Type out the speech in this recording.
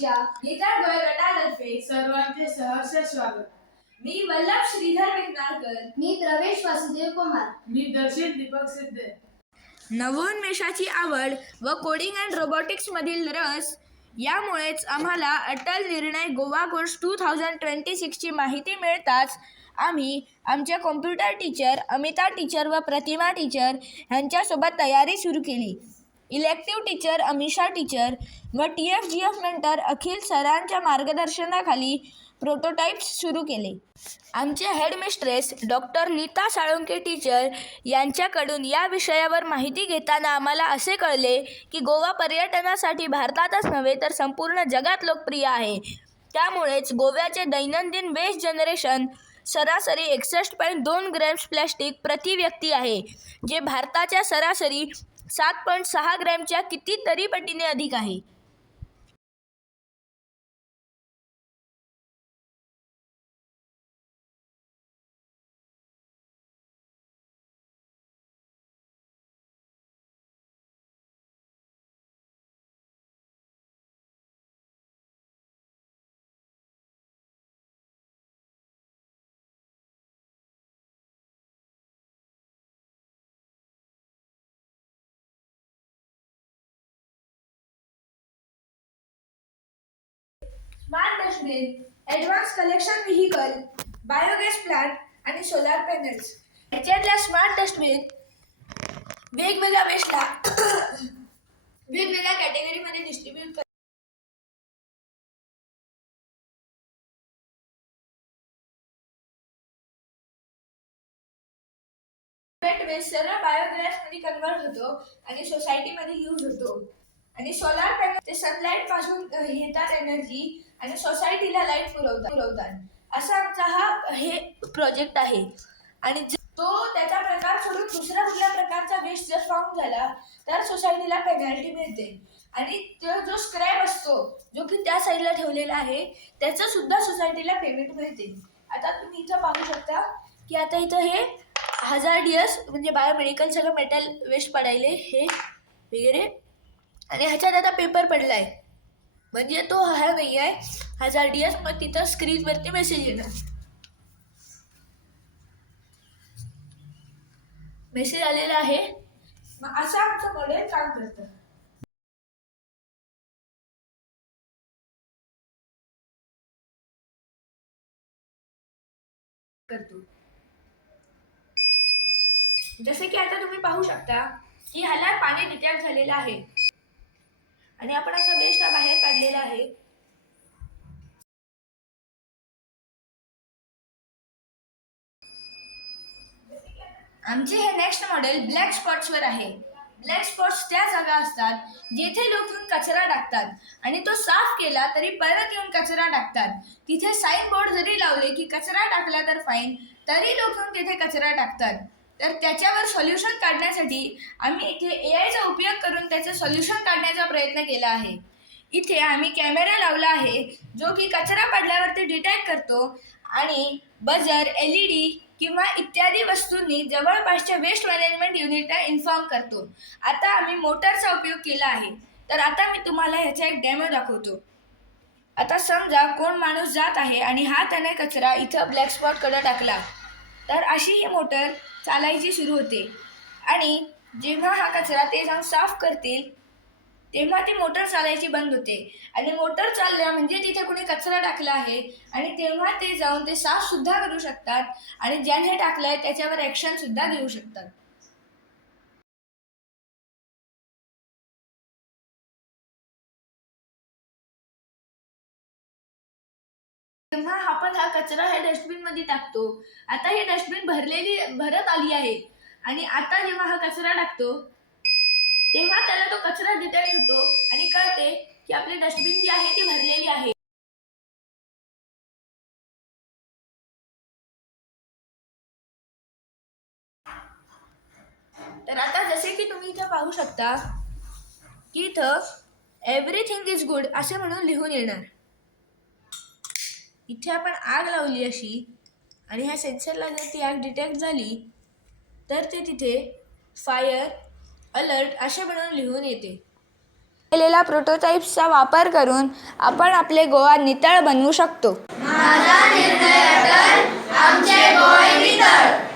स्कूलच्या गीताद्वय गटातर्फे सर्वांचे सहर्ष स्वागत. मी वल्लभ श्रीधर विघ्नाळकर. मी प्रवेश वासुदेव कुमार. मी दर्शित दीपक सिद्धे. नवोन्मेषाची आवड व कोडिंग अँड रोबोटिक्समधील रस यामुळेच आम्हाला अटल निर्णय गोवा कोर्स 2026ची माहिती मिळताच आम्ही आमच्या कॉम्प्युटर टीचर अमिता टीचर व प्रतिमा टीचर यांच्यासोबत तयारी सुरू केली. इलेक्टिव्ह टीचर अमिषा टीचर व TFGF मेंटर अखिल सरांच्या मार्गदर्शनाखाली प्रोटोटाइप्स सुरू केले. आमचे headmistress doctor Nita Salunke teacher यांच्याकडून या विषयावर माहिती घेताना आम्हाला असे कळले की गोवा पर्यटनासाठी भारतातच नव्हे तर संपूर्ण जगात लोकप्रिय आहे. त्यामुळेच गोव्याचे दैनंदिन वेस्ट जनरेशन सरासरी 61.2 ग्रॅम्स प्लॅस्टिक प्रति व्यक्ती आहे, जे भारताच्या सरासरी 7.6 ग्रॅमच्या कितीतरी पटीने अधिक आहे. Smart dustbin, advance collection vehicle, biogas plant आणि सोलार पॅनल्स. याच्यातल्या स्मार्ट डस्टबिन वेगवेगळ्या वेस्टला वेगवेगळ्या कॅटेगरीमध्ये डिस्ट्रीब्यूट वेस्ट सरळ बायोगॅसमध्ये कन्वर्ट होतो आणि सोसायटीमध्ये यूज होतो. आणि सोलार पॅनल ते सनलाईट पासून घेतात एनर्जी आणि सोसायटीला लाईट पुरवतात. असा आमचा हे प्रोजेक्ट आहे. आणि तो त्याचा प्रकार सोडून दुसऱ्या कुठल्या प्रकारचा वेस्ट जर फाउंड झाला तर सोसायटीला पेनल्टी मिळते. आणि जो स्क्रॅप असतो जो की त्या साईडला ठेवलेला आहे त्याचं सुद्धा सोसायटीला पेमेंट मिळते. आता तुम्ही इथं पाहू शकता की आता इथं हे हजार्डियस म्हणजे बायोमेडिकल सगळं मेटल वेस्ट पडायले हे वगैरे. आणि ह्याच्यात आता पेपर पडला आहे म्हणजे तो हा नाही आहे हजार्डियस. मग तिथं स्क्रीनवरती मेसेज येणार, मेसेज आलेला आहे. मग असं आमचं मॉडेल काम करतं. जसे की आता तुम्ही पाहू शकता की ह्याला पाणी डिटॅच झालेलं आहे आणि आपण असा वेस्ट बाहेर काढलेला आहे. आमचे हे नेक्स्ट मॉडेल ब्लॅक स्पॉट्सवर आहे. ब्लॅक स्पॉट्स त्या जागा असतात जेथे लोक येऊन कचरा टाकतात आणि तो साफ केला तरी परत येऊन कचरा टाकतात. तिथे साईन बोर्ड जरी लावले की कचरा टाकला तर फाईन, तरी लोक येऊन तिथे कचरा टाकतात. तर त्याच्यावर सोल्युशन काढण्यासाठी आम्ही इथे AIचा उपयोग करून त्याचं सोल्युशन काढण्याचा प्रयत्न केला आहे. इथे आम्ही कॅमेरा लावला आहे जो की कचरा पडल्यावरती डिटेक्ट करतो आणि बजर, LED किंवा इत्यादी वस्तूंनी जवळपासच्या वेस्ट मॅनेजमेंट युनिटला इन्फॉर्म करतो. आता आम्ही मोटरचा उपयोग केला आहे. तर आता मी तुम्हाला ह्याचा एक डेमो दाखवतो. आता समजा कोण माणूस जात आहे आणि हा त्याने कचरा इथं ब्लॅक स्पॉटकडे टाकला तर अशी ही मोटर चालायची सुरू होते. आणि जेव्हा हा कचरा ते जाऊन साफ करतील तेव्हा ती मोटर चालायची बंद होते. आणि मोटर चालल्या म्हणजे तिथे कुणी कचरा टाकला आहे आणि तेव्हा ते जाऊन ते साफ सुद्धा करू शकतात आणि ज्याने टाकलंय त्याच्यावर ॲक्शन सुद्धा घेऊ शकतात. तेव्हा आपण हा कचरा ह्या डस्टबिन मध्ये टाकतो. आता ही डस्टबिन भरत आली आहे आणि आता जेव्हा हा कचरा टाकतो तेव्हा त्याला तो कचरा डिटेक्ट होतो आणि कळते की आपली डस्टबिन जी आहे ती भरलेली आहे. तर आता जसे की तुम्ही इथं पाहू शकता की इथं एव्हरीथिंग इज गुड असे म्हणून लिहून येणार. इथे आपण आग लावली अशी आणि ह्या सेन्सरला जर ती आग डिटेक्ट झाली तर ते तिथे फायर अलर्ट असे म्हणून लिहून येते. केलेल्या प्रोटोटाईप्सचा वापर करून आपण आपले गोवा नितळ बनवू शकतो. माझा निर्णय अटल, आमचे गोवा नितळ.